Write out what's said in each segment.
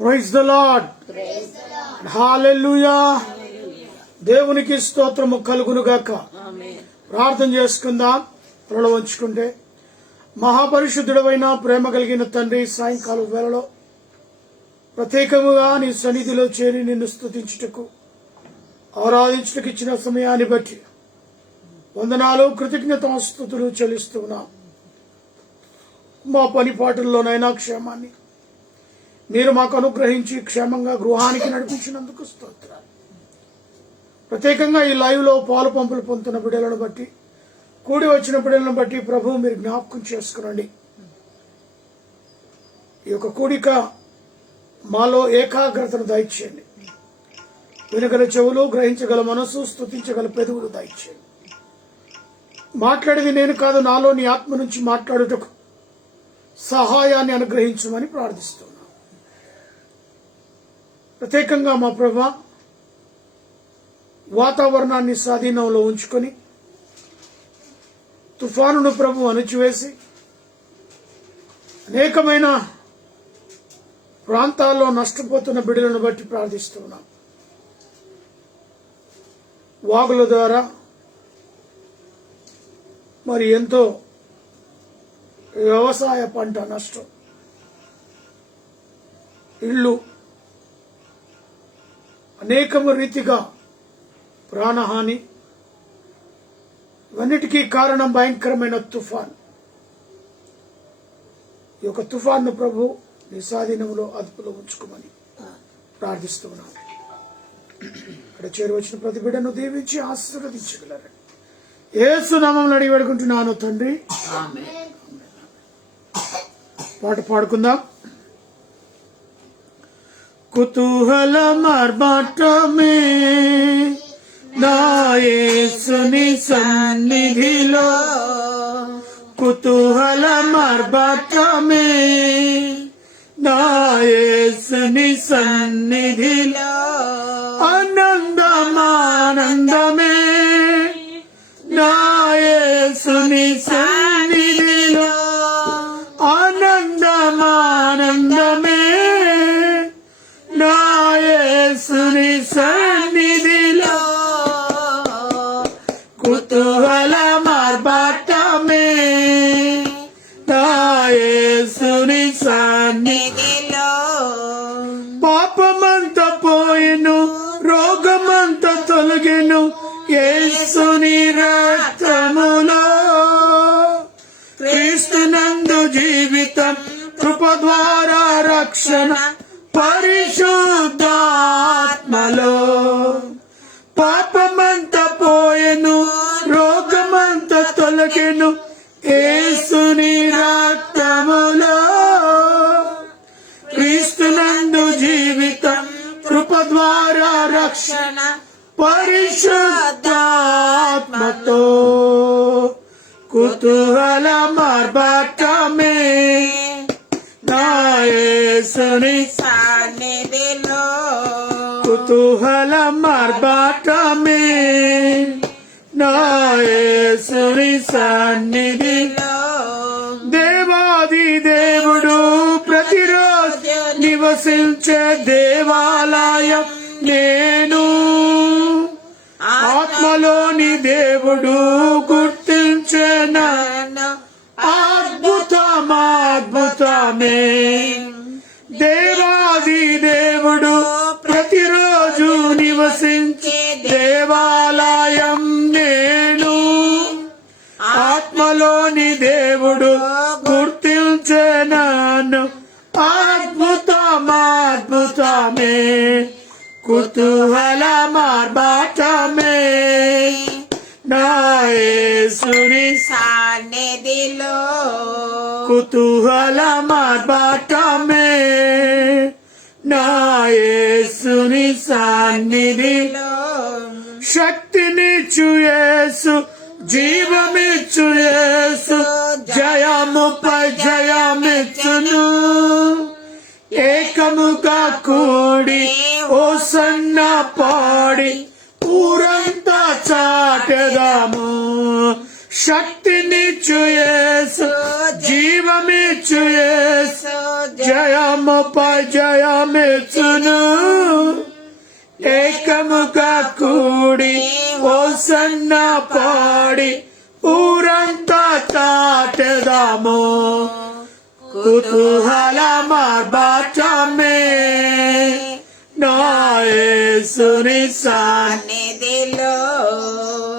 Praise the lord. హల్లెలూయా. దేవునికి స్తోత్రము కలుగును గాక. ప్రార్థన చేసుకుందాం. తలలో వంచుకుంటే మహాపరిశుద్ధుడైన ప్రేమ కలిగిన తండ్రి, సాయంకాలం వేళలో ప్రత్యేకముగా నీ సన్నిధిలో చేరి నిన్ను స్తుతించుటకు ఆరాధించుటకు ఇచ్చిన సమయాన్ని బట్టి వందనాలు, కృతజ్ఞతాస్తుతులు చెల్లిస్తున్నాం. మా పని పాటల్లోనైనా క్షేమాన్ని మీరు మాకు అనుగ్రహించి క్షేమంగా గృహానికి నడిపించినందుకు స్తోత్రాలు. ప్రత్యేకంగా ఈ లైవ్ లో పాలు పంపులు పొందుతున్న బిడ్డలను బట్టి, కూడి వచ్చిన బిడ్డలను బట్టి ప్రభు మీరు జ్ఞాపకం చేసుకునండి. ఈ యొక్క కూడిక మాలో ఏకాగ్రతను దయచేయండి. వినగల చెవులు, గ్రహించగల మనసు, స్తుతించగల పెదవులు దయచేయండి. మాట్లాడేది నేను కాదు, నాలో నీ ఆత్మ నుంచి మాట్లాడుటకు సహాయాన్ని అనుగ్రహించమని ప్రార్థిస్తున్నాను. ప్రత్యేకంగా మా ప్రభా వాతావరణాన్ని స్వాధీనంలో ఉంచుకొని తుఫానును ప్రభు అణచివేసి అనేకమైన ప్రాంతాల్లో నష్టపోతున్న బిడ్డలను బట్టి ప్రార్థిస్తున్నాం. వాగుల ద్వారా మరి ఎంతో వ్యవసాయ పంట నష్టం, ఇళ్ళు అనేకము రీతిగా ప్రాణహాని, ఇవన్నిటికీ కారణం భయంకరమైన తుఫాన్. ఈ యొక్క తుఫాన్ను ప్రభు నీ స్వాధీనంలో అదుపులో ఉంచుకోమని ప్రార్థిస్తున్నాను. ఇక్కడ చేరువచ్చిన ప్రతి బిడ్డను దీవించి ఆశీర్వదించగలరు. యేసు నామములో అడిగి వేడుకుంటున్నాను తండ్రి. పాట పాడుకుందాం. కుతూహల మార్బాటమే నా యేసుని సన్నిధిలో, కుతూహల మార్బాటమే నా యేసుని సన్నిధిలో, ఆనందమానందమే నా యేసుని సన్నిధిలో, ఆనందమానందమే నా యేసుని సన్నిధిలో, కుతూహల మార్బాటమే నా యేసుని సన్నిధిలో. పాపమంత పోయెను, రోగమంత తొలగెను యేసుని రక్తములో, క్రీస్తునందు జీవితం, కృప ద్వారా రక్షణ, పరిశుద్ధాత్మలో. పాపమంత పోయెను, రోగమంత తొలగెను యేసుని రక్తములో, క్రీస్తునందు జీవితం, కృప ద్వారా రక్షణ, పరిశుద్ధాత్మతో, కుతూహల మార్బాటమే నా యేసుని సన్నిధిలో, కుతూహల మార్బాటమే నా యేసుని సన్నిధిలో. దేవాది దేవుడు ప్రతిరోజు నివసించే దేవాలయం నేను, ఆత్మలోని దేవుడు గుర్తించే నన్ను అద్భుతమే. దేవాది దేవుడు ప్రతిరోజు నివసించే దేవాలయం నేను, ఆత్మలోని దేవుడు గుర్తించే నన్ను అద్భుతమే. కుతూహల మార్బాటమే నా యేసుని సన్నిధిలో, కుతూహల మార్బాటమే నా యేసుని సన్నిధిలో. శక్తినిచ్చు యేసు, జీవమిచ్చు యేసు, జయముపై జయమిచ్చును. ఏకముగా కూడి హోసన్న పాడి ఊరంతా చాటెదాము. శక్తినిచ్చు యేసు, జీవమిచ్చు యేసు, జయముపై జయమిచ్చును. ఏకముగా కూడి హోసన్న పాడి ఊరంతా చాటెదాము. కుతూహల మార్బాటమే నా యేసుని సన్నిధిలో.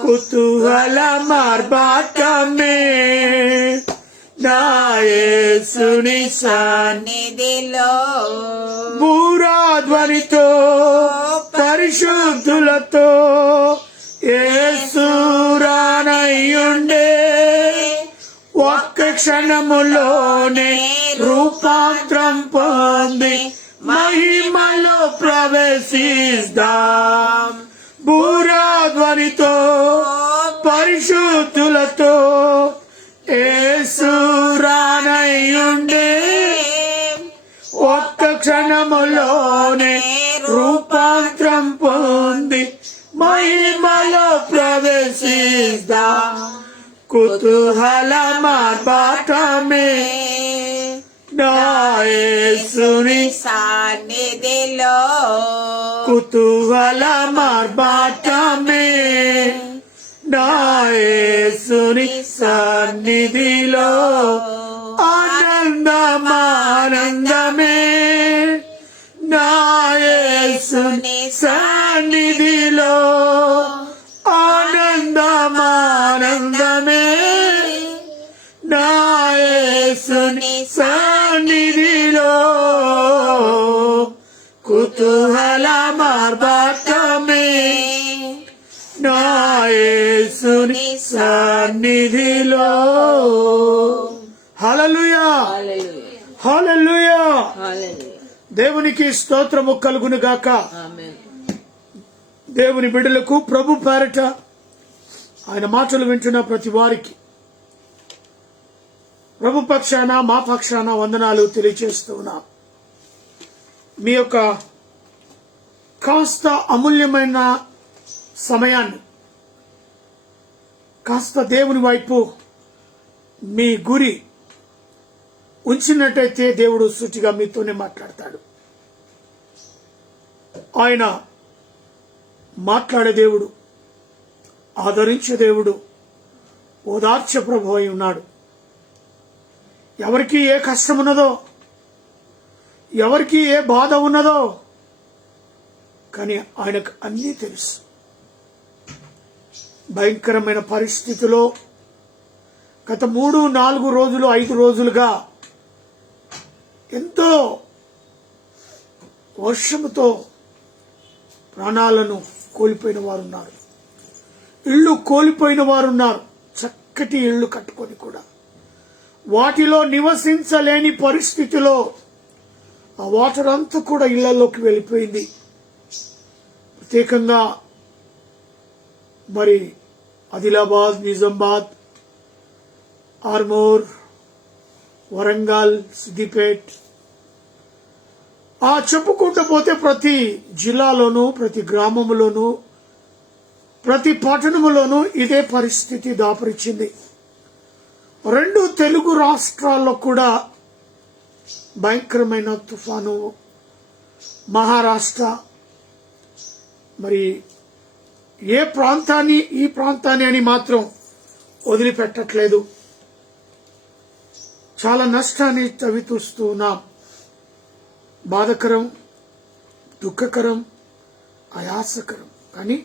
కుతూహల మార్బాటమే నా యేసుని సన్నిధిలో. బూరాధ్వనితో పరిశుద్ధులతో యేసు రానయ్యుండే. ఒక్క క్షణములోనే రూపాంతరం పొంది మహిమలో ప్రవేశిద్దాం. బూరాధ్వనితో పరిశుద్ధులతో యేసు రానయ్యుండే. ఒక్క క్షణములోనే రూపాంతరం పొంది మహిమలో ప్రవేశిద్దాం. కుతూహల మార్బాటమే నా యేసుని సన్నిధిలో. కుతూహల మార్బాటమే నా యేసుని సన్నిధిలో. ఆనందమానందమే నా యేసుని సన్నిధిలో. ఆనందమానందమే నా యేసుని సన్నిధిలో. కుతూహల మార్బాటమే నా యేసుని సన్నిధిలో. హల్లెలూయా, హల్లెలూయా. దేవునికి స్తోత్రము కలుగును గాక. దేవుని బిడ్డలకు ప్రభు పేరట ఆయన మాటలు వింటున్న ప్రతి వారికి ప్రభు పక్షాన మా పక్షాన వందనాలు తెలియజేస్తూ ఉన్నా. మీ యొక్క కాస్త అమూల్యమైన సమయాన్ని కాస్త దేవుని వైపు మీ గురి ఉంచినట్టయితే దేవుడు సూటిగా మీతోనే మాట్లాడతాడు. ఆయన మాట్లాడే దేవుడు, ఆదరించే దేవుడు, ఓదార్చే ప్రభు అయి ఉన్నాడు. ఎవరికి ఏ కష్టం ఉన్నదో, ఎవరికి ఏ బాధ ఉన్నదో కానీ ఆయనకు అన్నీ తెలుసు. భయంకరమైన పరిస్థితిలో గత 3, 4 రోజులు 5 రోజులుగా ఎంతో వర్షముతో ప్రాణాలను కోల్పోయిన వారున్నారు. ఇళ్ళు కోల్పోయిన వారున్నారు. చక్కటి ఇళ్ళు కట్టుకొని కూడా వాటిలో నివసించలేని పరిస్థితిలో ఆ వాటర్ అంతా కూడా ఇళ్లలోకి వెళ్ళిపోయింది. ప్రత్యేకంగా మరి ఆదిలాబాద్, నిజామాబాద్, ఆర్మూర్, వరంగల్, సిద్దిపేట్ చెప్పుకుంటూ పోతే ప్రతి జిల్లాలోనూ, ప్రతి గ్రామంలోనూ, ప్రతి పట్టణంలోనూ ఇదే పరిస్థితి దాపురించింది. 2 తెలుగు రాష్ట్రాల్లో కూడా భయంకరమైన తుఫాను. మహారాష్ట్ర మరి ఏ ప్రాంతాన్ని ఈ ప్రాంతాన్ని అని మాత్రం వదిలిపెట్టట్లేదు. చాలా నష్టాన్ని చవిచూస్తూ ఉన్నాం. బాధకరం, దుఃఖకరం, ఆయాసకరం. కానీ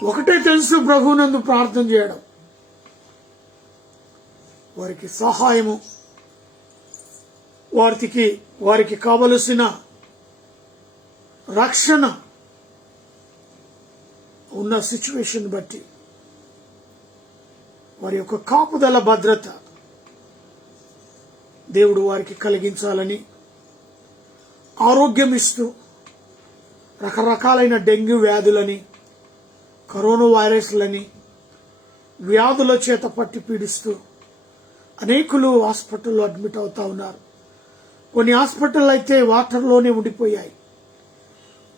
ఒకటే తెలుసు, ప్రభువునందు ప్రార్థన చేయడం, వారికి సహాయము, వారికి కావలసిన రక్షణ ఉన్న సిచ్యువేషన్ బట్టి వారి యొక్క కాపుదల, భద్రత దేవుడు వారికి కలిగించాలని, ఆరోగ్యం ఇస్తూ రకరకాలైన డెంగ్యూ వ్యాధులని, కరోనా వైరస్లని, వ్యాధుల చేత పట్టి పీడిస్తూ అనేకులు హాస్పిటల్లో అడ్మిట్ అవుతా ఉన్నారు. కొన్ని హాస్పిటల్ అయితే వాటర్లోనే ఉండిపోయాయి.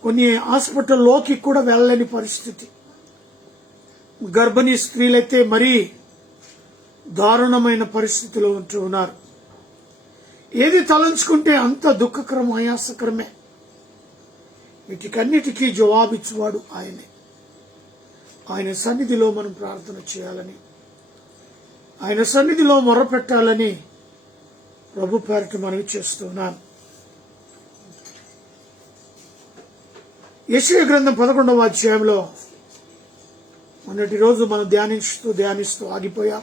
కొన్ని హాస్పిటల్లోకి కూడా వెళ్ళలేని పరిస్థితి. గర్భిణీ స్త్రీలైతే మరీ దారుణమైన పరిస్థితిలో ఉంటూ ఉన్నారు. ఏది తలంచుకుంటే అంత దుఃఖకరం, ఆయాసకరమే. వీటికన్నిటికీ జవాబిచ్చువాడు ఆయనే. ఆయన సన్నిధిలో మనం ప్రార్థన చేయాలని, ఆయన సన్నిధిలో మొరపెట్టాలని ప్రభు పేరిట మనవి చేస్తున్నాను. యెషయా గ్రంథం 11వ అధ్యాయంలో మొన్నటి రోజు మనం ధ్యానిస్తూ ఆగిపోయాం.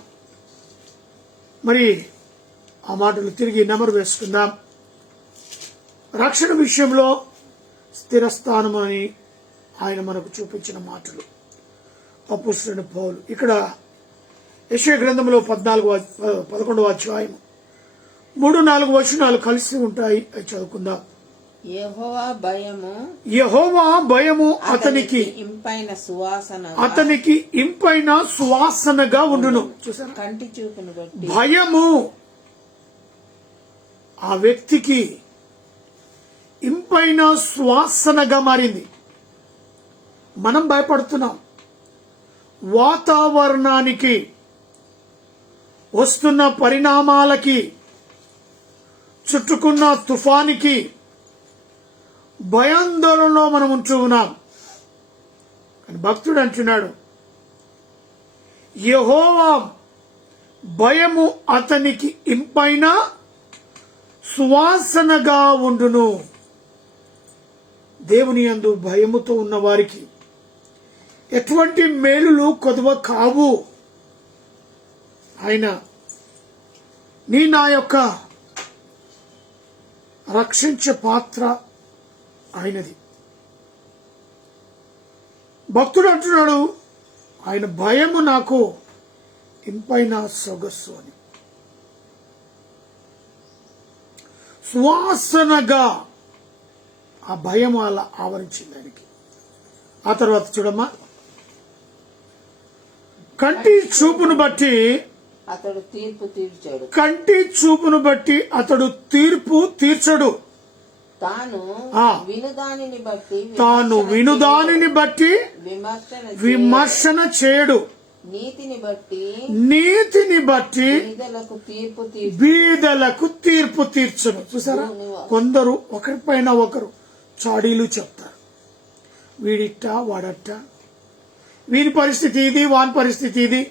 మరి ఆ మాటలు తిరిగి నెమరు వేసుకుందాం. రక్షణ విషయంలో స్థిరస్థానం అని ఆయన మనకు చూపించిన మాటలు అపోస్తలుడైన పౌలు. ఇక్కడ యెషయా గ్రంథంలో 11వ అధ్యాయం 3-4 వచనాలు కలిసి ఉంటాయి. అవి చదువుకుందాం. యెహోవా భయము అతనికి ఇంపైన సువాసనగా ఉండును. చూసారా, కంటి చూపును బట్టి భయము ఆ వ్యక్తికి ఇంపైన సువాసనగా మారింది. మనం భయపడుతున్నాం. వాతావరణానికి, వస్తున్న పరిణామాలకి, చుట్టుకున్న తుఫానికి భయాందోళనలో మనం ఉంటూ ఉన్నాం. కానీ భక్తుడు అంటున్నాడు, యెహోవా భయము అతనికి ఇంపైన సువాసనగా ఉండును. దేవుని యందు భయముతో ఉన్న వారికి ఎటువంటి మేలులు కొదువ కావు. ఆయన నా యొక్క రక్షించే పాత్ర ఆయనది. భక్తుడు అంటున్నాడు, ఆయన భయము నాకు ఇంపైన సొగస్సు అని. సువాసనగా ఆ భయం అలా ఆవరించింది ఆయనకి. ఆ తర్వాత చూడమ్మా, కంటి చూపును బట్టి అతడు తీర్పు తీర్చాడు. కంటి చూపును బట్టి అతడు తీర్పు తీర్చడు. తాను వినుదానిని బట్టి విమర్శన చేయడు. నీతిని బట్టి బీదలకు తీర్పు తీర్చను. చూసారా, కొందరు ఒకరిపైన ఒకరు చాడీలు చెప్తారు. వీడిట్ట, వాడట్ట, వీని పరిస్థితి ఇది, వాని పరిస్థితి ఇది.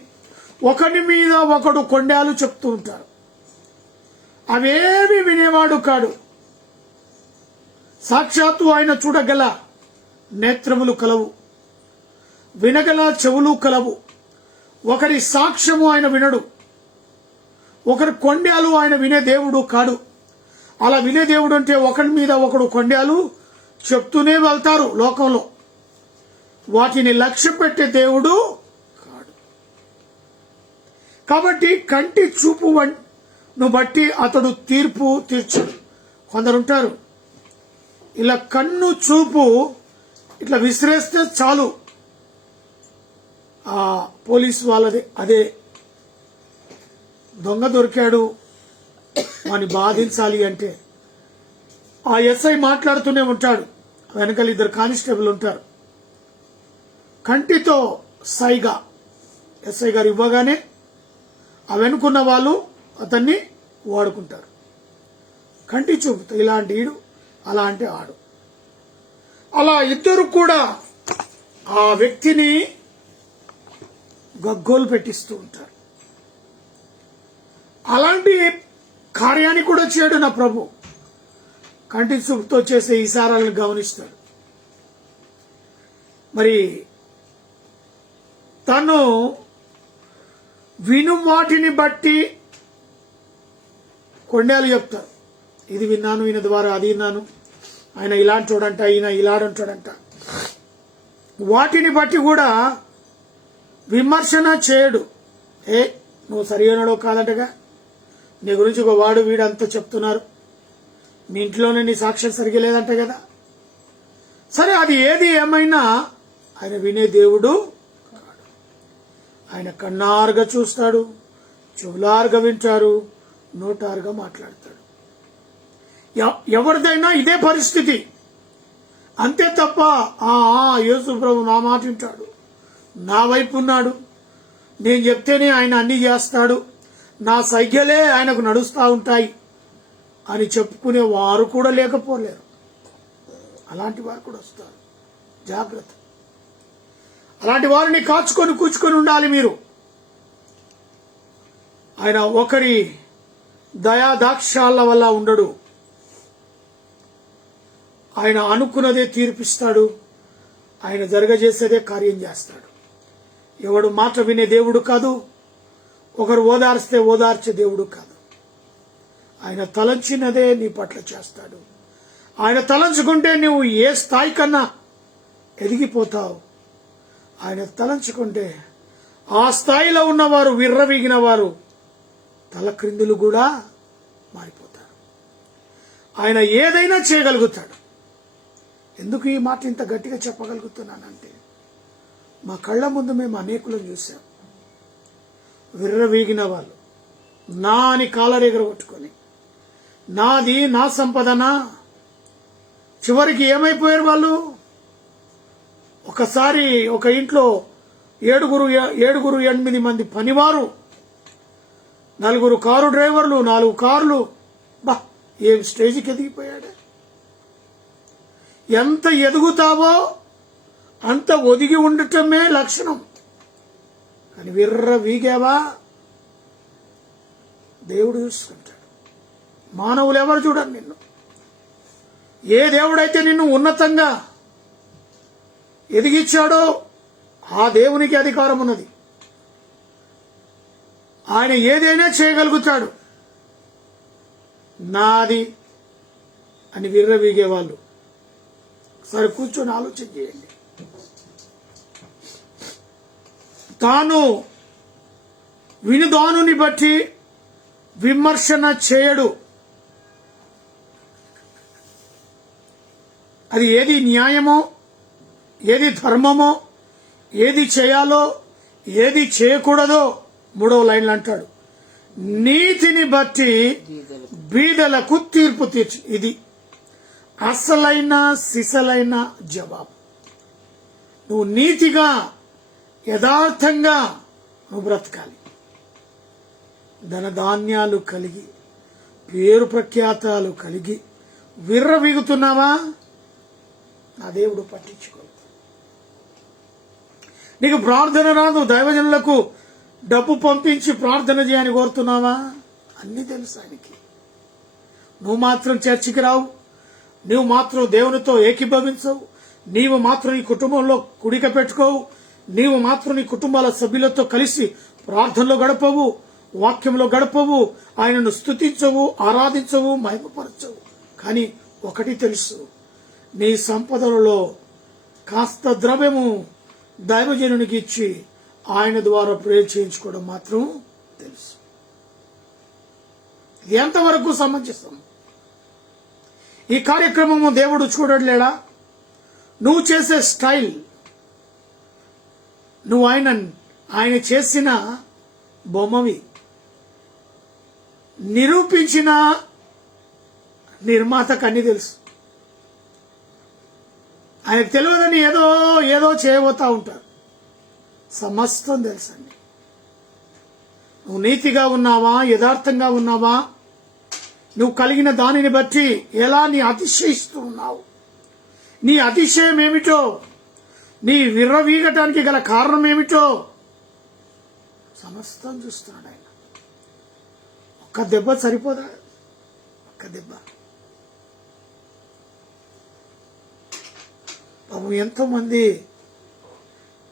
ఒకరి మీద ఒకడు కొండాలు చెప్తూ ఉంటారు. అవేవి వినేవాడు కాడు. సాక్షాత్తు ఆయన చూడగల నేత్రములు కలవు, వినగల చెవులు కలవు. ఒకరి సాక్ష్యము ఆయన వినడు. ఒకరి కొండాలు ఆయన వినే దేవుడు కాడు. అలా వినే దేవుడు అంటే ఒకరి మీద ఒకడు కొండాలు చెప్తూనే వెళ్తారు లోకంలో. వాటిని లక్ష్య పెట్టే దేవుడు కాడు. కాబట్టి కంటి చూపును బట్టి అతడు తీర్పు తీర్చడు. కొందరుంటారు, ఇలా కన్ను చూపు ఇట్లా విసిరేస్తే చాలు, ఆ పోలీసు వాళ్ళది అదే. దొంగ దొరికాడు, వాని బాధించాలి అంటే ఆ ఎస్ఐ మాట్లాడుతూనే ఉంటాడు. వెనకాల 2 కానిస్టేబుల్ ఉంటారు. కంటితో సైగా ఎస్ఐ గారు ఇవ్వగానే ఆ వెనుకున్న వాళ్ళు అతన్ని వాడుకుంటారు. కంటి చూపుతో ఇలాంటి ఈడు, అలా అంటే ఆడు. అలా ఇద్దరు కూడా ఆ వ్యక్తిని గగ్గోలు పెట్టిస్తూ ఉంటారు. అలాంటి కార్యాన్ని కూడా చేయడు నా ప్రభు. కంటి చూపుతో చేసే ఇషారాలను గమనిస్తాడు. మరి తను విను వాటిని బట్టి కొండలు చెప్తారు. ఇది విన్నాను, ఈయన ద్వారా అది విన్నాను, ఆయన ఇలాంటి చూడంట, ఈయన ఇలాంటాడంట. వాటిని బట్టి కూడా విమర్శన చేయడు. నువ్వు సరైనడో కాదంటగా, నీ గురించి ఒక వాడు వీడంతా చెప్తున్నారు, మీ ఇంట్లోనే నీ సాక్ష్యం సరిగా లేదంట కదా. సరే, అది ఏది ఏమైనా ఆయన వినే దేవుడు కాడు. ఆయన కన్నారుగా చూస్తాడు, చెవులారుగా వింటారు, నోటారుగా మాట్లాడతాడు. ఎవరిదైనా ఇదే పరిస్థితి. అంతే తప్ప యేసు ప్రభు నా మాట వింటాడు, నా వైపు ఉన్నాడు, నేను చెప్తేనే ఆయన అన్ని చేస్తాడు, నా సైగలే ఆయనకు నడుస్తూ ఉంటాయి అని చెప్పుకునే వారు కూడా లేకపోలేరు. అలాంటి వారు కూడా వస్తారు. జాగ్రత్త. అలాంటి వారిని కాచుకొని కూర్చుకొని ఉండాలి మీరు. ఆయన ఒకరి దయాదాక్షాల వల్ల ఉండడు. ఆయన అనుకున్నదే తీర్పిస్తాడు. ఆయన జరగజేసేదే కార్యం చేస్తాడు. ఎవడు మాట వినే దేవుడు కాదు, ఒకరు ఓదార్స్తే ఓదార్చే దేవుడు కాదు. ఆయన తలంచినదే నీ పట్ల చేస్తాడు. ఆయన తలంచుకుంటే నువ్వు ఏ స్థాయి కన్నా ఎదిగిపోతావు. ఆయన తలంచుకుంటే ఆ స్థాయిలో ఉన్నవారు, విర్రవీగిన వారు తల క్రిందులు కూడా మారిపోతారు. ఆయన ఏదైనా చేయగలుగుతాడు. ఎందుకు ఈ మాట ఇంత గట్టిగా చెప్పగలుగుతున్నానంటే, మా కళ్ళ ముందు మేము అనేకులను చూసాం. విర్రవీగిన వాళ్ళు నా అని కాలరెగరగొట్టుకొని, నాది నా సంపదనా, చివరికి ఏమైపోయారు వాళ్ళు? ఒకసారి ఒక ఇంట్లో ఏడుగురు 8 మంది పనివారు, 4 కారు డ్రైవర్లు, 4 కార్లు. బా, ఏం స్టేజ్కి ఎదిగిపోయాడే. ఎంత ఎదుగుతావో అంత ఒదిగి ఉండటమే లక్షణం. కానీ విర్ర వీగావా, దేవుడు చూసుకుంటాడు. మానవులు ఎవరు చూడరు నిన్ను. ఏ దేవుడైతే నిన్ను ఉన్నతంగా ఎదిగించాడో ఆ దేవునికి అధికారం ఉన్నది. ఆయన ఏదైనా చేయగలుగుతాడు. నాది అని విర్రవీగే వాళ్ళు సరే కూర్చొని ఆలోచన చేయండి. తాను వినుదానుని బట్టి విమర్శన చేయడు. అది ఏది న్యాయమో, ఏది ధర్మమో, ఏది చేయాలో, ఏది చేయకూడదో 3వ లైన్లో అంటాడు. నీతిని బట్టి బీదలకు తీర్పు తీర్చు. ఇది అసలైన సిసలైన జవాబు. నువ్వు నీతిగా యథార్థంగా నువ్వు బ్రతకాలి. ధనధాన్యాలు కలిగి, పేరు ప్రఖ్యాతాలు కలిగి విర్రవీగుతున్నావా? నా దేవుడు పట్టించుకో. నీకు ప్రార్థన రాదు, దైవజనులకు డబ్బు పంపించి ప్రార్థన చేయని కోరుతున్నావా? అన్నీ తెలుసు ఆయనకి. నువ్వు మాత్రం చర్చికి రావు, నువ్వు మాత్రం దేవునితో ఏకీభవించవు, నీవు మాత్రం నీ కుటుంబంలో కుడిక పెట్టుకోవు, నీవు మాత్రం నీ కుటుంబాల సభ్యులతో కలిసి ప్రార్థనలో గడపవు, వాక్యంలో గడపవు, ఆయనను స్తుతించవు, ఆరాధించవు, మహిమపరచవు. కానీ ఒకటి తెలుసు, నీ సంపదలలో కాస్త ద్రవ్యము దైవజనునికి ఇచ్చి ఆయన ద్వారా ప్రేర్ చేయించుకోవడం మాత్రం తెలుసు. ఇది ఎంతవరకు సమంజసం? ఈ కార్యక్రమము దేవుడు చూడలేడా? నువ్వు చేసే స్టైల్, నువ్వు ఆయన చేసిన బొమ్మవి, నిరూపించిన నిర్మాతకు అన్ని తెలుసు. ఆయనకు తెలియదని ఏదో చేయబోతా ఉంటారు. సమస్తం తెలుసండి. నువ్వు నీతిగా ఉన్నావా, యథార్థంగా ఉన్నావా, నువ్వు కలిగిన దానిని బట్టి ఎలా నీ అతిశయిస్తూ ఉన్నావు, నీ అతిశయం ఏమిటో, నీ విర్రవీగటానికి గల కారణం ఏమిటో సమస్తం చూస్తున్నాడు ఆయన. ఒక్క దెబ్బ సరిపోదా? ఒక్క దెబ్బ. పాపం ఎంతో మంది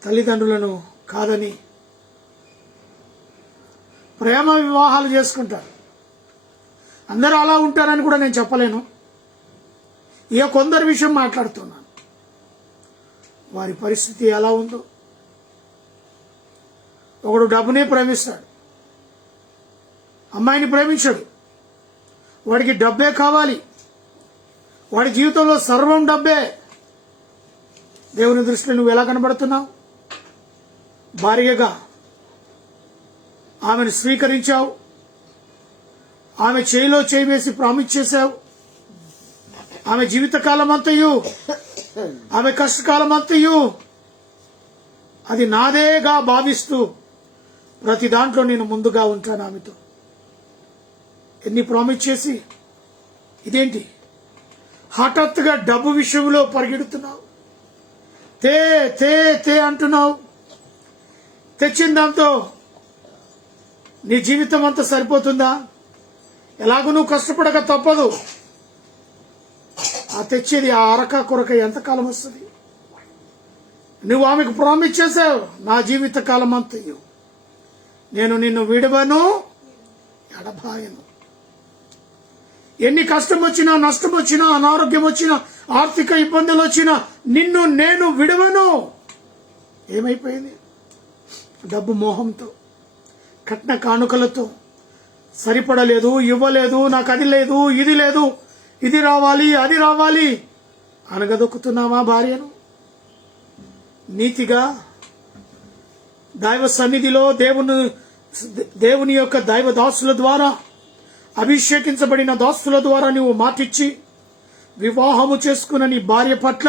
తల్లిదండ్రులను కాదని ప్రేమ వివాహాలు చేసుకుంటారు. అందరూ అలా ఉంటారని కూడా నేను చెప్పలేను. ఇక కొందరి విషయం మాట్లాడుతున్నాను. వారి పరిస్థితి ఎలా ఉందో. ఒకడు డబ్బునే ప్రేమిస్తాడు, అమ్మాయిని ప్రేమించాడు. వాడికి డబ్బే కావాలి, వాడి జీవితంలో సర్వం డబ్బే. దేవుని దృష్టిలో నువ్వు ఎలా కనబడుతున్నావు? భార్యగా ఆమెను స్వీకరించావు, ఆమె చేయిలో చేయి వేసి ప్రామిస్ చేశావు. ఆమె జీవితకాలం అంతయు, ఆమె కష్టకాలం అంతయు అది నాదేగా భావిస్తూ ప్రతి దాంట్లో నేను ముందుగా ఉంటాను ఆమెతో. ఎన్ని ప్రామిస్ చేసి ఇదేంటి హఠాత్తుగా డబ్బు విషయంలో పరిగెడుతున్నావు, తే తే తే అంటున్నావు. తెచ్చిన దాంతో నీ జీవితం అంతా సరిపోతుందా? ఎలాగో నువ్వు కష్టపడక తప్పదు. ఆ తెచ్చేది ఆ అరక కొరక ఎంతకాలం వస్తుంది? నువ్వు ఆమెకు ప్రామిస్ చేసావు, నా జీవిత కాలం అంతయు నేను నిన్ను విడవను ఎడబాయను. ఎన్ని కష్టం వచ్చినా, నష్టం వచ్చినా, అనారోగ్యం వచ్చినా, ఆర్థిక ఇబ్బందులు వచ్చినా నిన్ను నేను విడవను. ఏమైపోయింది? డబ్బు మోహంతో, కట్న కానుకలతో, సరిపడలేదు, ఇవ్వలేదు, నాకు అది లేదు, ఇది లేదు, ఇది రావాలి, అది రావాలి అనగదొక్కుతున్నావా భార్యను? నీతిగా దైవ సన్నిధిలో దేవుని యొక్క దైవ దాసుల ద్వారా, అభిషేకించబడిన దాసుల ద్వారా నువ్వు మాటిచ్చి వివాహము చేసుకున్న నీ భార్య పట్ల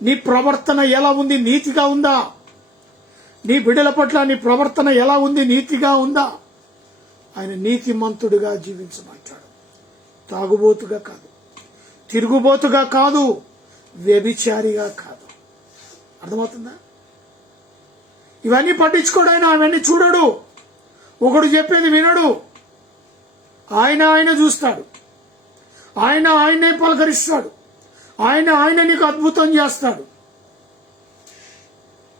నీ ప్రవర్తన ఎలా ఉంది? నీతిగా ఉందా? నీ బిడ్డల పట్ల నీ ప్రవర్తన ఎలా ఉంది? నీతిగా ఉందా? ఆయన నీతిమంతుడిగా జీవించమంటాడు. తాగుబోతుగా కాదు, తిరుగుబోతుగా కాదు, వ్యభిచారిగా కాదు. అర్థమవుతుందా? ఇవన్నీ పట్టించుకోడు ఆయన, అవన్నీ చూడడు. ఒకడు చెప్పేది వినడు. ఆయన చూస్తాడు, ఆయనే పలకరిస్తాడు, ఆయన నీకు అద్భుతం చేస్తాడు.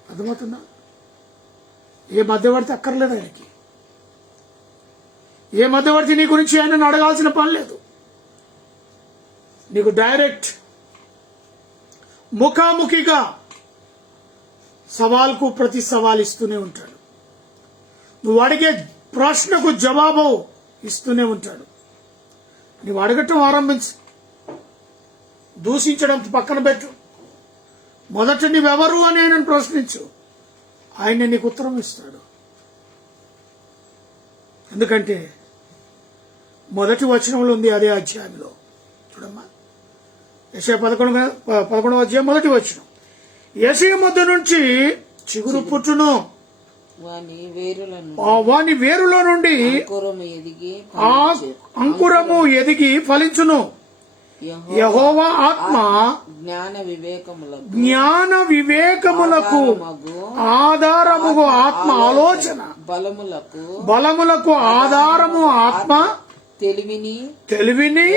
అర్థమవుతుందా? ఏ మధ్యవర్తి అక్కర్లేదు ఆయనకి. ఏ మధ్యవర్తి నీ గురించి ఆయనను అడగాల్సిన పని లేదు. నీకు డైరెక్ట్ ముఖాముఖిగా సవాల్కు ప్రతి సవాల్ ఇస్తూనే ఉంటాడు. నువ్వు అడిగే ప్రశ్నకు జవాబు ఇస్తూనే ఉంటాడు. నువ్వు అడగటం ఆరంభించు, దూషించడం పక్కన పెట్టు. మొదట నువ్వెవరు అని ఆయనను ప్రశ్నించు, ఆయన నీకు ఉత్తరం ఇస్తాడు. ఎందుకంటే మొదటి వచనంలో ఉంది అదే అధ్యాయంలో. చూడమ్మా, యెషయా 11వ అధ్యాయం మొదటి వచనం. యెషయా మధ్య నుంచి చిగురు పుట్టును, వాని వేరులో నుండి అంకురము ఎదిగి ఫలించును. యెహోవా ఆత్మ జ్ఞాన వివేకములకు ఆధారముగు ఆత్మ, ఆలోచన బలములకు ఆధారము ఆత్మ, తెలివిని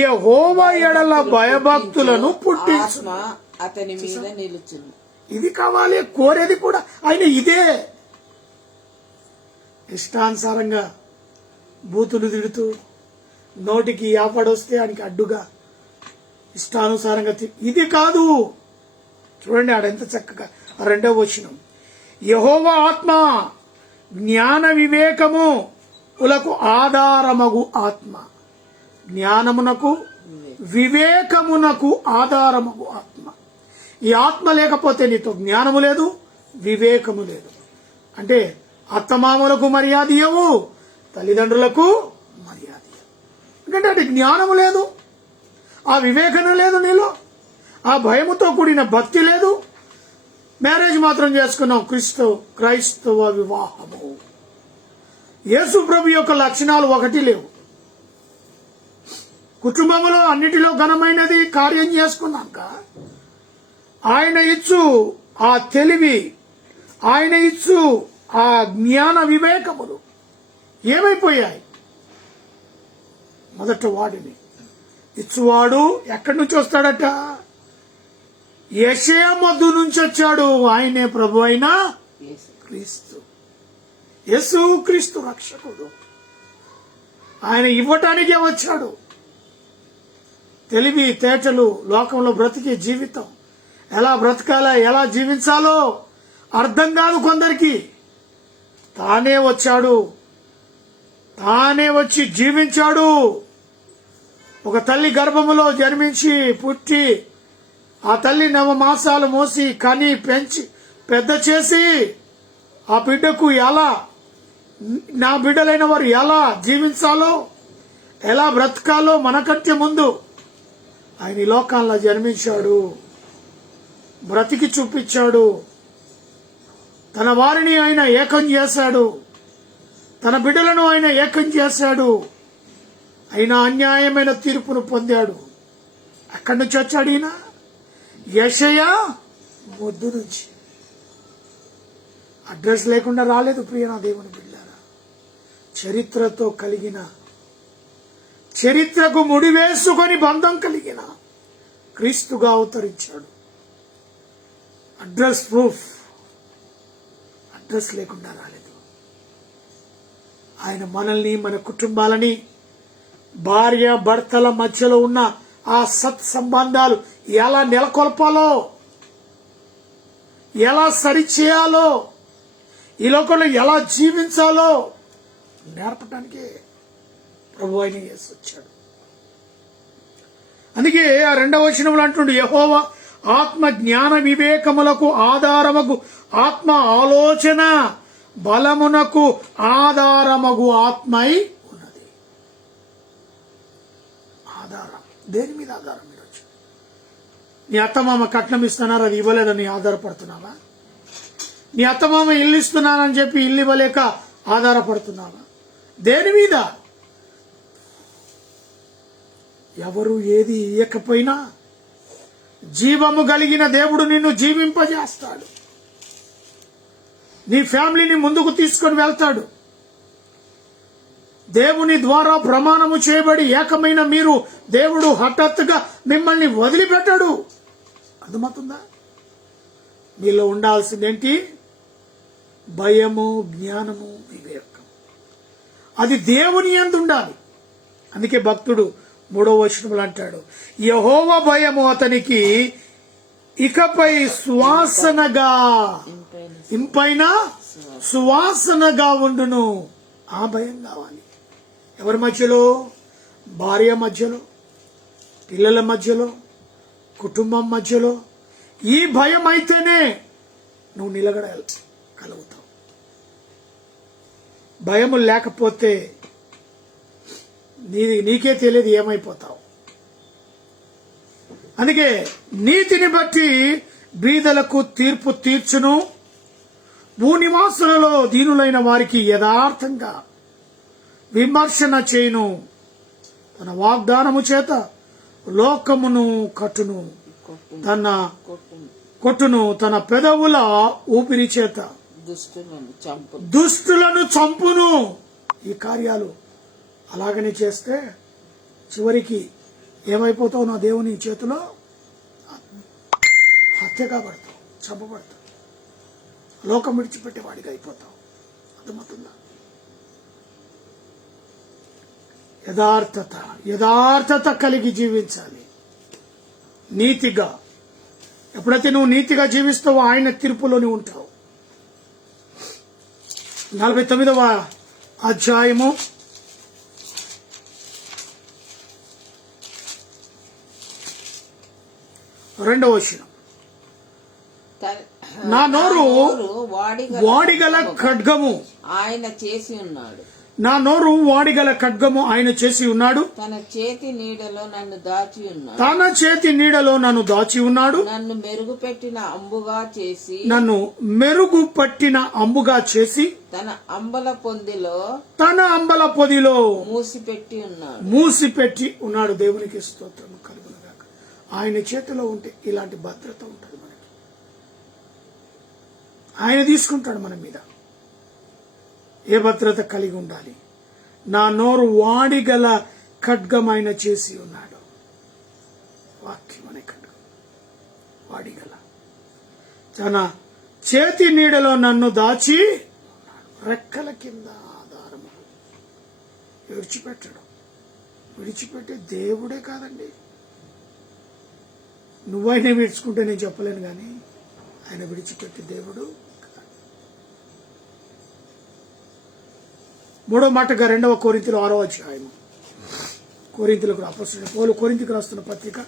యెహోవా ఎడల భయభక్తులను పుట్టించును. అతని మీద నిలుచును. ఇది కావాలి, కోరేది కూడా ఆయన ఇదే. ఇష్టానుసారంగా బూతులు తిడుతూ, నోటికి యాపడొస్తే ఆయనకి అడ్డుగా ఇష్టానుసారంగా ఇది కాదు. చూడండి ఆడెంత చక్కగా. 2వ వచనం, యెహోవా ఆత్మ జ్ఞాన వివేకములకు ఆధారమగు ఆత్మ. జ్ఞానమునకు వివేకమునకు ఆధారమగు ఆత్మ. ఈ ఆత్మ లేకపోతే నీతో జ్ఞానము లేదు, వివేకము లేదు. అంటే అత్తమామలకు మర్యాద ఇవ్వవు, తల్లిదండ్రులకు మర్యాద ఇవ్వవు. ఎందుకంటే అది జ్ఞానము లేదు, ఆ వివేకం లేదు నీలో, ఆ భయముతో కూడిన భక్తి లేదు. మ్యారేజ్ మాత్రం చేసుకున్నాం, క్రైస్తవ వివాహము. యేసు ప్రభు యొక్క లక్షణాలు ఒకటి లేవు. కుటుంబంలో అన్నిటిలో ఘనమైనది కార్యం చేసుకున్నాక ఆయన ఇచ్చు ఆ తెలివి, ఆయన ఇచ్చు ఆ జ్ఞాన వివేకములు ఏమైపోయాయి? మొదట వాడిని ఇచ్చువాడు ఎక్కడి నుంచి వస్తాడట? యెషయా మధ్య నుంచి వచ్చాడు. ఆయనే ప్రభు అయిన క్రీస్తు. యేసు క్రీస్తు రక్షకుడు. ఆయన ఇవ్వటానికే వచ్చాడు. తెలివి తేటలు, లోకంలో బ్రతికే జీవితం ఎలా బ్రతకాలో, ఎలా జీవించాలో అర్థం కాదు కొందరికి. తానే వచ్చాడు, తానే వచ్చి జీవించాడు. ఒక తల్లి గర్భములో జన్మించి పుట్టి, ఆ తల్లి 9 మాసాలు మోసి కని పెంచి పెద్ద చేసి, ఆ బిడ్డకు ఎలా, నా బిడ్డలైన వారు ఎలా జీవించాలో, ఎలా బ్రతకాలో మనకంటే ముందు ఆయన ఈ లోకాల్లో జన్మించాడు, బ్రతికి చూపించాడు. తన వారిని ఆయన ఏకం చేశాడు, తన బిడ్డలను ఆయన ఏకం చేశాడు. అయినా అన్యాయమైన తీర్పును పొందాడు. ఎక్కడి నుంచి వచ్చాడు ఈయన? యెషయా మొద్దు నుంచి. అడ్రస్ లేకుండా రాలేదు ప్రియ నా దేవుని బిడ్డలారా. చరిత్రతో కలిగిన, చరిత్రకు ముడివేసుకొని బంధం కలిగిన క్రీస్తుగా అవతరించాడు. Address proof. అడ్రస్ లేకుండా రాలేదు. ఆయన మనల్ని, మన కుటుంబాలని, భార్య భర్తల మధ్యలో ఉన్న ఆ సత్ సంబంధాలు ఎలా నెలకొల్పాలో, ఎలా సరిచేయాలో, ఈ లోకంలో ఎలా జీవించాలో నేర్పడానికి ప్రభు అయిన యేసు వచ్చాడు. అందుకే ఆ 2వ వచనంలో అంటుండు, యెహోవా ఆత్మ జ్ఞాన వివేకములకు ఆధారమగు ఆత్మ ఆలోచన బలమునకు ఆధారమగు ఆత్మై ఉన్నది. ఆధారం. దేని మీద ఆధారం? ఈరోజు నీ అత్తమామ కట్నం ఇస్తున్నారా, అది ఇవ్వలేదని ఆధారపడుతున్నావా? నీ అత్తమామ ఇల్లు ఇస్తున్నానని చెప్పి ఇల్లు ఇవ్వలేక ఆధారపడుతున్నావా? దేని మీద? ఎవరు ఏది ఇయ్యకపోయినా జీవము కలిగిన దేవుడు నిన్ను జీవింపజేస్తాడు. నీ ఫ్యామిలీని ముందుకు తీసుకొని వెళ్తాడు. దేవుని ద్వారా ప్రమాణము చేయబడి ఏకమైన మీరు దేవుడు హఠాత్తుగా మిమ్మల్ని వదిలిపెట్టాడు. అర్థమవుతుందా? మీలో ఉండాల్సిందేంటి? భయము, జ్ఞానము, వివేకం. అది దేవుని యందు ఉండాలి. అందుకే భక్తుడు 3వ వచనంలో అంటాడు, యెహోవా భయము అతనికి ఇకపై సువాసనగా, ఇంపైన సువాసనగా ఉండును. ఆ భయం కావాలి. ఎవరి మధ్యలో? భార్య మధ్యలో, పిల్లల మధ్యలో, కుటుంబం మధ్యలో. ఈ భయం అయితేనే నువ్వు నిలబడగలుగుతావు. భయము లేకపోతే నీకే తెలియదు ఏమైపోతావు. అందుకే నీతిని బట్టి బీదలకు తీర్పు తీర్చును, భూనివాసులలో దీనులైన వారికి యథార్థంగా విమర్శన చేయును. తన వాగ్దానము చేత లోకమును కొట్టును, తన పెదవుల ఊపిరి చేత దుష్టులను చంపును. ఈ కార్యాలు అలాగనే చేస్తే చివరికి ఏమైపోతావు? నా దేవుని చేతిలో హత్యగా పడతావు, చంపబడతావు, లోకం విడిచిపెట్టేవాడిగా అయిపోతావు. అర్థమవుతుందా? యథార్థత కలిగి జీవించాలి. నీతిగా. ఎప్పుడైతే నువ్వు నీతిగా జీవిస్తావో ఆయన తీర్పులోని ఉంటావు. 49వ అధ్యాయము 2వ వచనం, నా నోరు వాడిగల ఖడ్గము ఆయన చేసి ఉన్నాడు. నా నోరు వాడిగల ఖడ్గము ఆయన చేసి ఉన్నాడు. తన చేతి నీడలో నన్ను దాచి ఉన్నాడు. తన చేతి నీడలో నన్ను దాచి ఉన్నాడు. నన్ను మెరుగుపెట్టిన అంబుగా చేసి తన అంబల పొదిలో మూసిపెట్టి ఉన్నాడు. దేవునికి స్తోత్రం కలుగునుగాక. ఆయన చేతిలో ఉంటే ఇలాంటి భద్రత ఉంటుంది మనకి. ఆయన తీసుకుంటాడు మన మీద. ఏ భద్రత కలిగి ఉండాలి? నా నోరు వాడిగల ఖడ్గం ఆయన చేసి ఉన్నాడు. వాక్యం అనే ఖడ్గం వాడిగల. తన చేతి నీడలో నన్ను దాచి రెక్కల కింద ఆధారము. విడిచిపెట్టడం. విడిచిపెట్టే దేవుడే కాదండి. నువ్వైనా విడుచుకుంటే నేను చెప్పలేను కానీ ఆయన విడిచిపెట్టే దేవుడు. 3వ మాటగా 2వ కొరింథీయులు 6వ అధ్యాయము. కొరింథీయులకు అపొస్తలుడైన పౌలు కొరింథీయులకు రాస్తున్న పత్రిక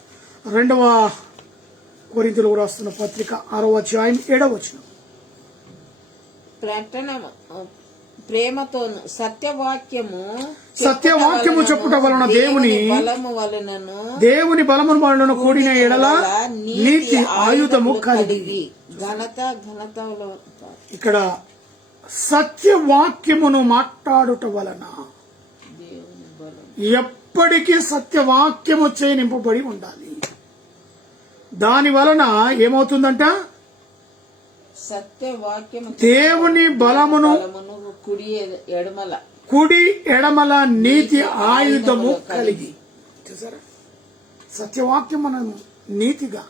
2వ కొరింథీయులకు రాస్తున్న పత్రిక 6వ అధ్యాయం 7వ వచనం. ప్రేమతోను సత్యవాక్యము చెప్పుట వలన దేవుని బలమును వలన కూడిన ఎడల నీతి ఆయుధము కలిగి. ఇక్కడ సత్యవాక్యమును మాట్లాడుట వలన దేవుని బలం ఎప్పటికీ సత్యవాక్యము చే నింపబడి ఉండాలి. దాని వలన ఏమవుతుందంట? సత్యవాక్యము దేవుని బలమును బలమును కుడి ఎడమల నీతి ఆయుధము కలిగి. చూసారా, సత్యవాక్యం మనం నీతిగా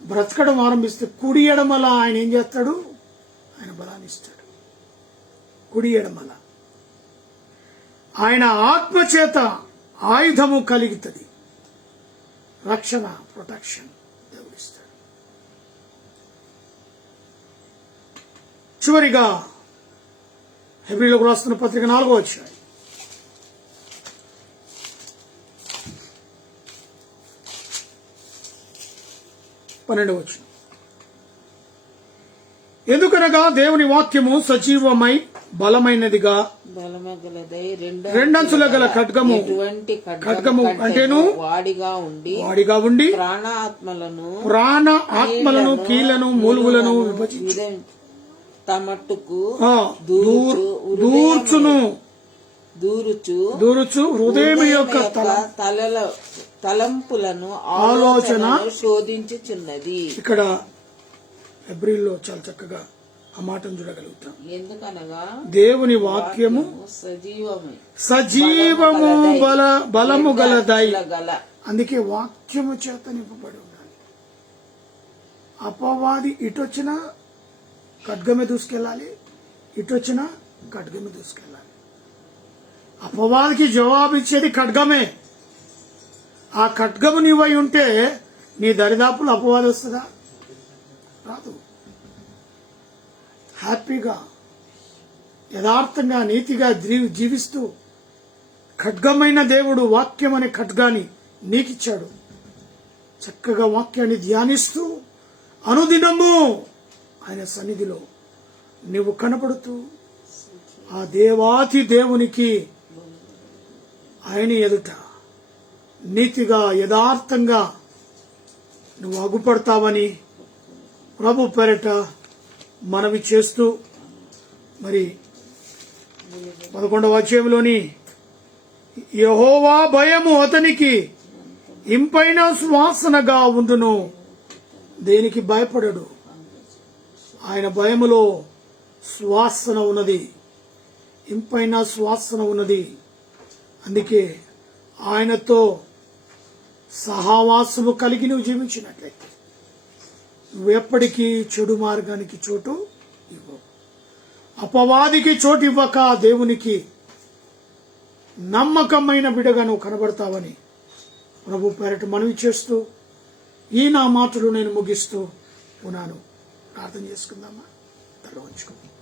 బ్రతకడం ఆరంభిస్తే కుడి ఎడమల ఆయన ఏం చేస్తాడు? ఆయన బలాన్ని ఇస్తాడు. కుడి ఎడమల ఆయన ఆత్మచేత ఆయుధము కలుగుతుంది. రక్షణ, ప్రొటెక్షన్ దేవుడిస్తాడు. చివరిగా హెబ్రీలకు రాస్తున్న పత్రిక 4వ అధ్యాయం 12వ వచనం. ఎందుకనగా దేవుని వాక్యము సజీవమై బలమైనదిగా బలమగలదై రెండంచుల గల ఖడ్గము అంటేను వాడిగా ఉండి ప్రాణ ఆత్మలను కీళ్లను మూలుగులను విభజించి తమట్టుకు దూరుచు హృదయం యొక్క తలంపులను ఆలోచన శోధించుచున్నది. ఇక్కడ హెబ్రీల్లో చాలా చక్కగా ఆ మాటను చూడగలుగుతాం. ఎందుకనగా దేవుని వాక్యము సజీవము బలము గలదై. అందుకే వాక్యము చేత నింపబడి ఉండాలి. అపవాది ఇటొచ్చినా ఖడ్గమే దూసుకెళ్ళాలి, ఇటొచ్చినా ఖడ్గమే దూసుకెళ్ళాలి. అపవాదికి జవాబిచ్చేది ఖడ్గమే. ఆ ఖడ్గము నీవై ఉంటే నీ దరిదాపులు అపవాది వస్తుందా? రాదు. హ్యాపీగా యథార్థంగా నీతిగా జీవిస్తూ ఖడ్గమైన దేవుడు వాక్యం అనే ఖడ్గాని నీకిచ్చాడు. చక్కగా వాక్యాన్ని ధ్యానిస్తూ అనుదినము ఆయన సన్నిధిలో నువ్వు కనపడుతూ ఆ దేవాతి దేవునికి ఆయన ఎదుట నీతిగా యథార్థంగా నువ్వు అగుపడతావని ప్రభు పేరట మనవి చేస్తూ మరి 11వ అధ్యాయంలోని యెహోవా భయము అతనికి ఇంపైన సువాసనగా ఉండును. దేనికి భయపడడు? ఆయన భయములో సువాసన ఉన్నది, ఇంపైన సువాసన ఉన్నది. అందుకే ఆయనతో సహవాసము కలిగి నువ్వు జీవించినట్లయితే నువ్వు ఎప్పటికీ చెడు మార్గానికి చోటు ఇవ్వవు. అపవాదికి చోటు ఇవ్వక దేవునికి నమ్మకమైన బిడగా నువ్వు కనబడతావని ప్రభు పేరట మనవి చేస్తూ ఈ నా మాటలు నేను ముగిస్తూ ఉన్నాను. ప్రార్థన చేసుకుందామా? తల వంచుకుందాం.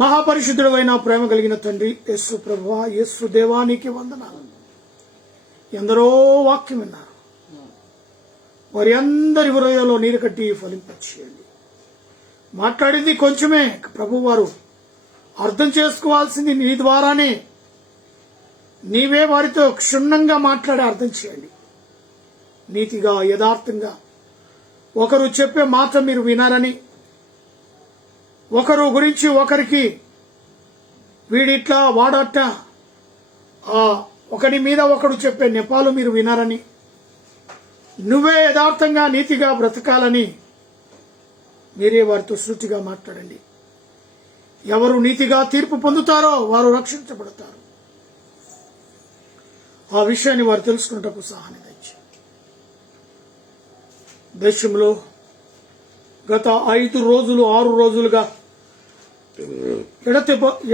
మహాపరిశుద్ధుడైన ప్రేమ కలిగిన తండ్రి యేసు ప్రభువా, యేసు దేవానికి వందనాలు. ఎందరో వాక్యం విన్నారు, వారి అందరి హృదయంలో నీరు కట్టి ఫలింపచేయండి. మాట్లాడింది కొంచెమే ప్రభు, వారు అర్థం చేసుకోవాల్సింది నీ ద్వారానే. నీవే వారితో క్షుణ్ణంగా మాట్లాడి అర్థం చేయండి. నీతిగా యథార్థంగా ఒకరు చెప్పే మాట మీరు వినారని, ఒకరు గురించి ఒకరికి వీడిట్లా వాడట ఒకరి మీద ఒకడు చెప్పే నెపాలు మీరు వినారని, నువ్వే యథార్థంగా నీతిగా బ్రతకాలని మీరే వారితో సూటిగా మాట్లాడండి. ఎవరు నీతిగా తీర్పు పొందుతారో వారు రక్షించబడతారు. ఆ విషయాన్ని వారు తెలుసుకున్నటకు సహాయం దయచేయండి. దేశంలో గత 5 రోజులు 6 రోజులుగా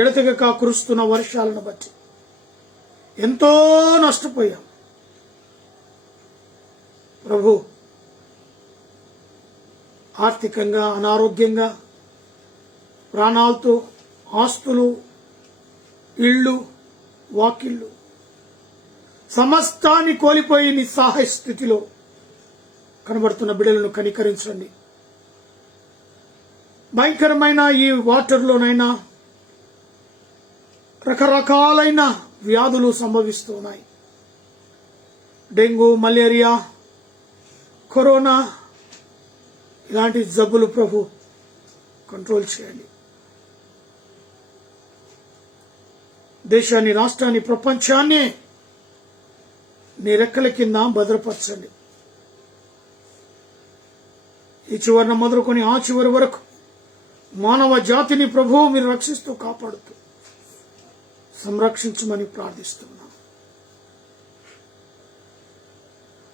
ఎడతెగక కురుస్తున్న వర్షాలను బట్టి ఎంతో నష్టపోయాం ప్రభు. ఆర్థికంగా, అనారోగ్యంగా, ప్రాణాలతో, ఆస్తులు, ఇళ్ళు, వాకిళ్ళు సమస్తాన్ని కోల్పోయి నిస్సహాయ స్థితిలో కనబడుతున్న బిడ్డలను కనికరించండి. భయంకరమైన ఈ వాటర్లోనైనా రకరకాలైన వ్యాధులు సంభవిస్తూ ఉన్నాయి. డెంగ్యూ, మలేరియా, కరోనా ఇలాంటి జబ్బులు ప్రభు కంట్రోల్ చేయండి. దేశాన్ని, రాష్ట్రాన్ని, ప్రపంచాన్ని నీ రెక్కల కింద భద్రపరచండి. ఈ చివరిన మొదలుకొని ఆ చివరి వరకు మానవ జాతిని ప్రభువు మీరు రక్షిస్తూ కాపాడుతూ సంరక్షించమని ప్రార్థిస్తున్నాం.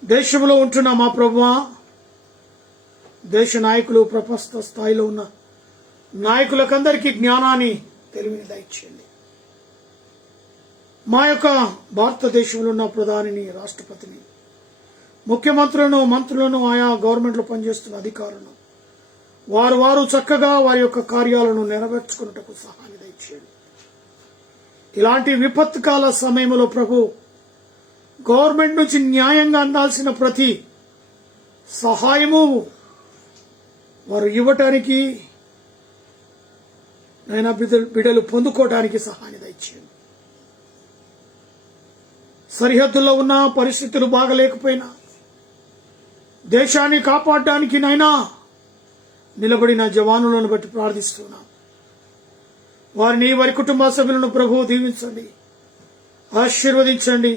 దేశంలో ఉంటున్న మా ప్రభువా, దేశ నాయకులు, ప్రపంచ స్థాయిలో ఉన్న నాయకులకందరికీ జ్ఞానాన్ని, తెలివిని దయచేయండి. మా యొక్క భారతదేశంలో ఉన్న ప్రధానిని, రాష్ట్రపతిని, ముఖ్యమంత్రులను, మంత్రులను, ఆయా గవర్నమెంట్లో పనిచేస్తున్న అధికారులను వారు చక్కగా వారి యొక్క కార్యాలను నెరవేర్చుకున్నటకు సహాయం దయచేయండి. ఇలాంటి విపత్కాల సమయంలో ప్రభు గవర్నమెంట్ నుంచి న్యాయంగా అందాల్సిన ప్రతి సహాయము వారు ఇవ్వటానికి, నైనా బిడ్డలు పొందుకోవడానికి సహాయం దయచేయండి. సరిహద్దుల్లో ఉన్న పరిస్థితులు బాగలేకపోయినా దేశాన్ని కాపాడడానికి నైనా నిలబడిన జవానులను బట్టి ప్రార్థిస్తున్నాం. వారిని, వారి కుటుంబ సభ్యులను ప్రభువు దీవించండి, ఆశీర్వదించండి.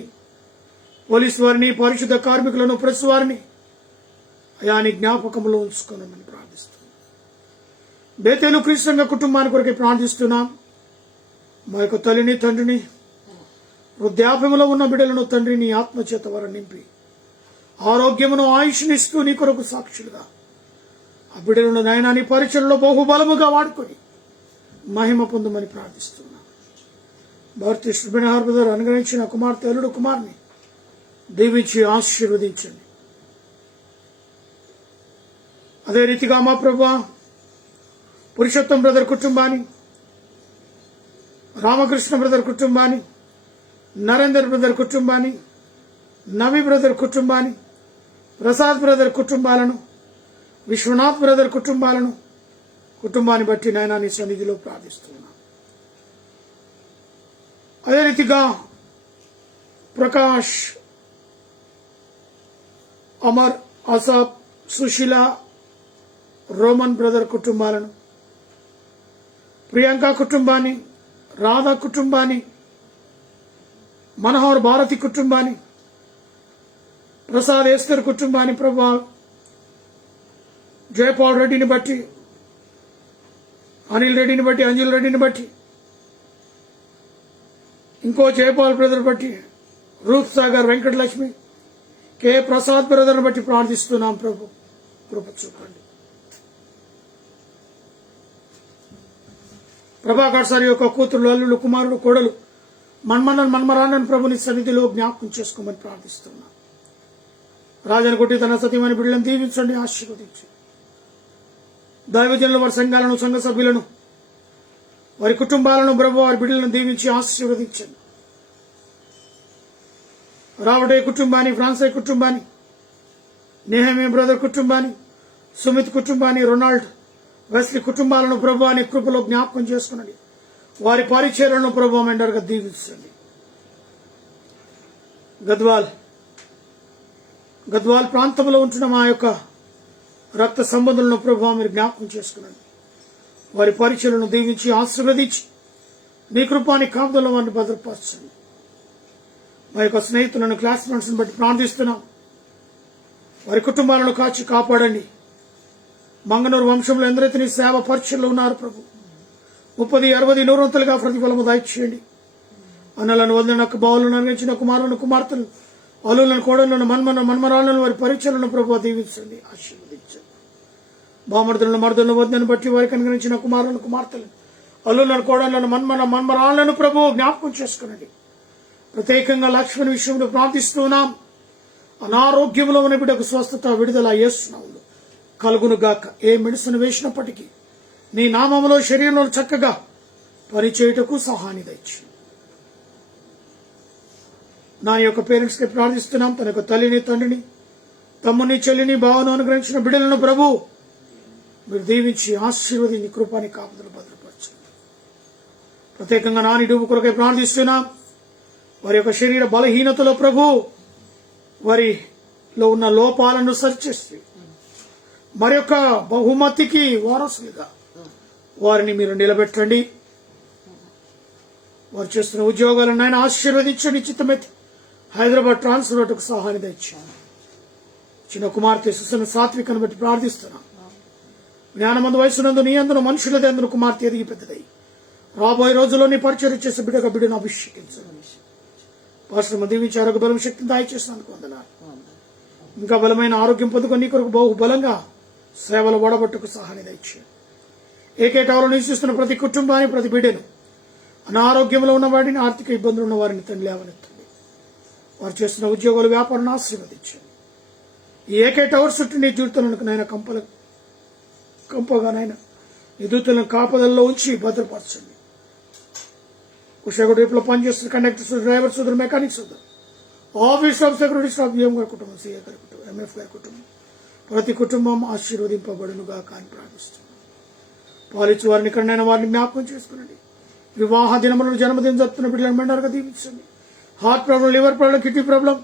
పోలీసు వారిని, పరిశుద్ధ కార్మికులను, ప్రెస్ వారిని అయాని జ్ఞాపకంలో ఉంచుకోనమని ప్రార్థిస్తున్నాం. బేతేలు క్రీస్తు కుటుంబాన్ని కొరకే ప్రార్థిస్తున్నాం. మా యొక్క తల్లిని, తండ్రిని, వృద్ధాప్యములో ఉన్న బిడ్డలను తండ్రిని ఆత్మచేత వారిని నింపి ఆరోగ్యమును, ఆయుష్నిస్తూ నీ కొరకు సాక్షులుగా ఆ బిడ్డలను నయనాన్ని పరిచయలో బహుబలముగా వాడుకొని మహిమ పొందమని ప్రార్థిస్తున్నాం. భారతీయ శ్రీబినహార్ బ్రదర్ అనుగ్రహించిన కుమార్తె, అల్లుడు, కుమార్ని దీవించి ఆశీర్వదించండి. అదే రీతిగా మా ప్రభువా, పురుషోత్తం బ్రదర్ కుటుంబాన్ని, రామకృష్ణ బ్రదర్ కుటుంబాన్ని, నరేందర్ బ్రదర్ కుటుంబాన్ని, నవి బ్రదర్ కుటుంబాన్ని, ప్రసాద్ బ్రదర్ కుటుంబాలను, విశ్వనాథ్ బ్రదర్ కుటుంబాన్ని బట్టి నాయనా నీ సన్నిధిలో ప్రార్థిస్తున్నాను. అదే రీతిగా ప్రకాష్, అమర్, అసాబ్, సుశీల, రోమన్ బ్రదర్ కుటుంబాలను, ప్రియాంక కుటుంబాన్ని, రాధా కుటుంబాన్ని, మనోహర్ భారతి కుటుంబాన్ని, ప్రసాద్ ఏస్తర్ కుటుంబాన్ని, ప్రభా జయపాల్ రెడ్డిని బట్టి, అనిల్ రెడ్డిని బట్టి, అంజుల్ రెడ్డిని బట్టి, ఇంకో జయపాల్ బ్రదర్ బట్టి, రూప్ సాగర్, వెంకటలక్ష్మి, కె ప్రసాద్ బ్రదర్ని బట్టి ప్రార్థిస్తున్నాం. ప్రభు కృప చూపండి. ప్రభాకర్ సార్ యొక్క కూతురు, అల్లుడు, కుమారుడు, కోడలు, మన్మరాన్నను ప్రభుని సన్నిధిలో జ్ఞాపకం చేసుకోమని ప్రార్థిస్తున్నాం. రాజనకొట్టి తన సతీమణి బిడ్డలను దీవించండి, ఆశీర్వదించండి. దైవజనుల వారి సంఘాలను, సంఘ సభ్యులను, వారి కుటుంబాలను ప్రభు వారి బిడ్డలను దీవించి ఆశీర్వదించండి. రావడే కుటుంబాన్ని, ఫ్రాన్సై కుటుంబాన్ని, నెహమే బ్రదర్ కుటుంబాన్ని, సుమిత్ కుటుంబాన్ని, రొనాల్డ్, వెస్లీ కుటుంబాలను ప్రభు అని కృపలో జ్ఞాపకం చేసుకునండి. వారి పరిచర్యలను ప్రభు మెండర్గా దీవించండి. గద్వాల్ ప్రాంతంలో ఉంటున్న మా యొక్క రక్త సంబంధులను ప్రభు మీరు జ్ఞాపకం చేసుకునండి. వారి పరిచర్యలను దీవించి ఆశీర్వదించి నీ కృపాని కాపుదల వారిని భద్రపరచండి. మా యొక్క స్నేహితులను, క్లాస్మేట్స్ని బట్టి ప్రార్థిస్తున్నాం. వారి కుటుంబాలను కాచి కాపాడండి. మంగనూరు వంశంలో ఎందరైతే నీ సేవ పరిచయలో ఉన్నారు ప్రభు 30, 60, 100 ప్రతిఫలము దయచేయండి. అన్నలను, వదిలినకు, బావులను, అందించిన కుమారులను, కుమార్తెలను, అల్లులను, కోడళ్లను, మన్మరాలను వారి పరిచయలను ప్రభు దీవించండి, ఆశీర్వదించండి. బామర్దులను, మర్దులను, వదినను బట్టి వారికి అనుగ్రహించిన కుమారులను, కుమార్తెలను, అల్లులను, కోడళ్లను, మన్మరాలను ప్రభు జ్ఞాపకం చేసుకునండి. ప్రత్యేకంగా లక్ష్మణ్ విషయంలో ప్రార్థిస్తున్నాం. అనారోగ్యంలో ఉన్న బిడ్డకు స్వస్థత, విడుదల యేసునామములో కలుగునుగాక. ఏ మెడిసిన్ వేసినప్పటికీ నీ నామములో శరీరంలో చక్కగా పనిచేయుటకు సహాయాన్ని దయచేయండి. నా యొక్క పేరెంట్స్కి ప్రార్థిస్తున్నాం. తన యొక్క తల్లిని, తండ్రిని, తమ్ముని, చెల్లిని, బావను అనుగ్రహించిన బిడ్డలను ప్రభు మీరు దీవించి ఆశీర్వదించి కృపాని కాపుదలు భద్రపరచండి. ప్రత్యేకంగా నాని డూబు కొరకై ప్రార్థిస్తున్నాం. వారి యొక్క శరీర బలహీనతలో ప్రభు వారిలో ఉన్న లోపాలను సరిచేసి మరి యొక్క బహుమతికి వారసులుగా వారిని మీరు నిలబెట్టండి. వారు చేస్తున్న ఉద్యోగాలను ఆయన ఆశీర్వదించండి. చిత్తమెత్తి హైదరాబాద్ ట్రాన్స్ఫర్కు సహాయం తెచ్చాను. చిన్న కుమార్తె సుసన్న సాత్వికను బట్టి ప్రార్థిస్తున్నాను. జ్ఞానమందు వయసునందు నీ అందును మనుషులది అందును కుమార్తె ఎదిగి పెద్దదై రాబోయే రోజుల్లో నీ పరిచయం చేసే బిడ్డను అభిషేకించండి. పాస్టర్ దీవించి ఆరోగ్య బలం శక్తిని దాయిచేసినందుకు వందనాలు. ఇంకా బలమైన ఆరోగ్యం పొందుకొని నీ కొరకు బహు బలంగా సేవలు వడబట్టుకు సహాయం తెచ్చాను. ఏకేటాలో నివసిస్తున్న ప్రతి కుటుంబాన్ని, ప్రతి బిడ్డను, అనారోగ్యంలో ఉన్న వాడిని, ఆర్థిక ఇబ్బందులు ఉన్న వారిని తండ్రి లేవనెత్తండి. వారు చేస్తున్న ఉద్యోగాలు, వ్యాపారాన్ని ఆశీర్వదించండి. ఈ ఏకే టవర్ చుట్టూ నీ జీవితాలకు నైనా కంపగానైనా నీ దూతలను కాపదల్లో ఉంచి భద్రపరచండి. కుషాగుడి రేపులో పనిచేస్తున్న conductors, drivers, mechanics, office staff, security staff, GM గారి కుటుంబం, సీఏ గారి కుటుంబం, ఎంఎఫ్ గారి కుటుంబం, ప్రతి కుటుంబం ఆశీర్వదింపబడునుగా కానీ ప్రార్థిస్తున్నాం. పాలించు వారిని ఇక్కడైనా వారిని జ్ఞాపకం చేసుకునండి. వివాహ దినములను జన్మదినం జరుపుతున్న బిడ్డలను మెండర్గా దీవించండి. Heart problem, liver problem, kidney problem,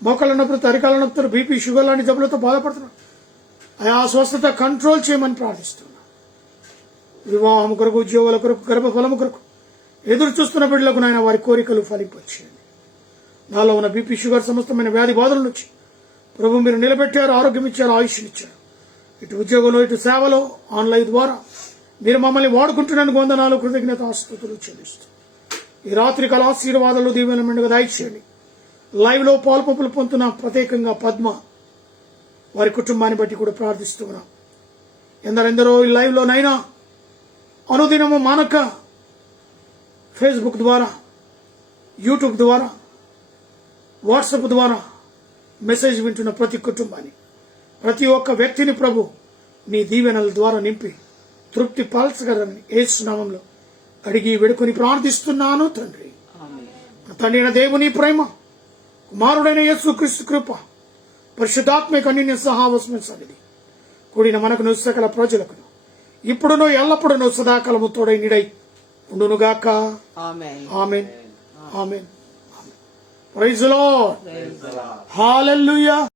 మోకాళ్ళ నొప్పులు, తరికాల నొప్పులు, బీపీ, షుగర్ లాంటి జబ్బులతో బాధపడుతున్నాం. ఆయా స్వస్థత కంట్రోల్ చేయమని ప్రార్థిస్తున్నాం. వివాహం కొరకు, ఉద్యోగాల కొరకు, గర్భఫలము కొరకు ఎదురు చూస్తున్న బిడ్డలకు నాయన వారి కోరికలు ఫలింపచేయండి. నాలో ఉన్న బీపీ, షుగర్, సమస్తమైన వ్యాధి బాధల నుంచి ప్రభు మీరు నిలబెట్టారు, ఆరోగ్యం ఇచ్చారు, ఆయుష్నిచ్చారు. ఇటు ఉద్యోగంలో, ఇటు సేవలో, ఆన్లైన్ ద్వారా మీరు మమ్మల్ని వాడుకుంటున్నందుకు వందనాలు, కృతజ్ఞత, ఆస్తుతులు చెల్లిస్తూ ఈ రాత్రి కాల ఆశీర్వాదాలు దీవెన మెండుగా దయచేయండి. లైవ్ లో పాల్పంపులు పొందుతున్న ప్రత్యేకంగా పద్మ వారి కుటుంబాన్ని బట్టి కూడా ప్రార్థిస్తున్నాం. ఎందరెందరో ఈ లైవ్ లోనైనా అనుదినము మానక ఫేస్బుక్ ద్వారా, యూట్యూబ్ ద్వారా, వాట్సాప్ ద్వారా మెసేజ్ వింటున్న ప్రతి కుటుంబాన్ని, ప్రతి ఒక్క వ్యక్తిని ప్రభు నీ దీవెనల ద్వారా నింపి తృప్తి పరచగలరని యేసు నామములో అడిగి వేడుకొని ప్రార్థిస్తున్నాను తండ్రి. తండ్రి అయిన దేవుని ప్రేమ, కుమారుడైన యేసుక్రీస్తు కృప, పరిశుద్ధాత్మక అన్యోన్య సహవాసము సన్నిధి కూడిన మనకును సకల ప్రజలకు ఇప్పుడును ఎల్లప్పుడూ సదాకాలము తోడై నిడై ఉండునుగాక. Amen. Amen. Amen. Praise the lord. Hallelujah.